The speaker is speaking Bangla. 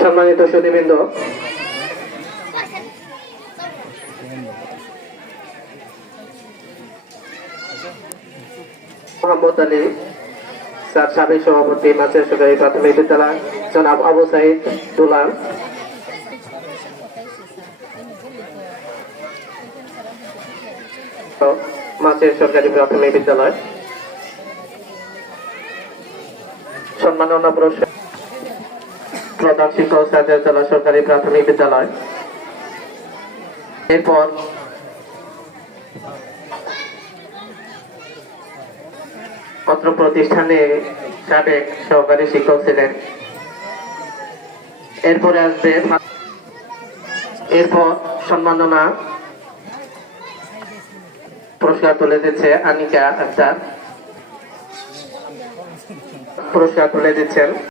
সম্মানিত সুধীবৃন্দ, মোহাম্মদ আলী স্যার, সাবেক সভাপতি, মাছের সরকারি প্রাথমিক বিদ্যালয়, জনাব আবু সাইদ দুলাল, মাছের সরকারি প্রাথমিক বিদ্যালয়, সম্মাননা পুরস্কার প্রধান শিক্ষক সাজের জেলা সরকারি প্রাথমিক বিদ্যালয়। এরপর অত্র প্রতিষ্ঠানে সাবেক সহকারী শিক্ষক ছিলেন। এরপরে আসবে এরপর সম্মাননা পুরস্কার তুলে দিচ্ছে আনিকা আক্তার, পুরস্কার তুলে দিচ্ছেন।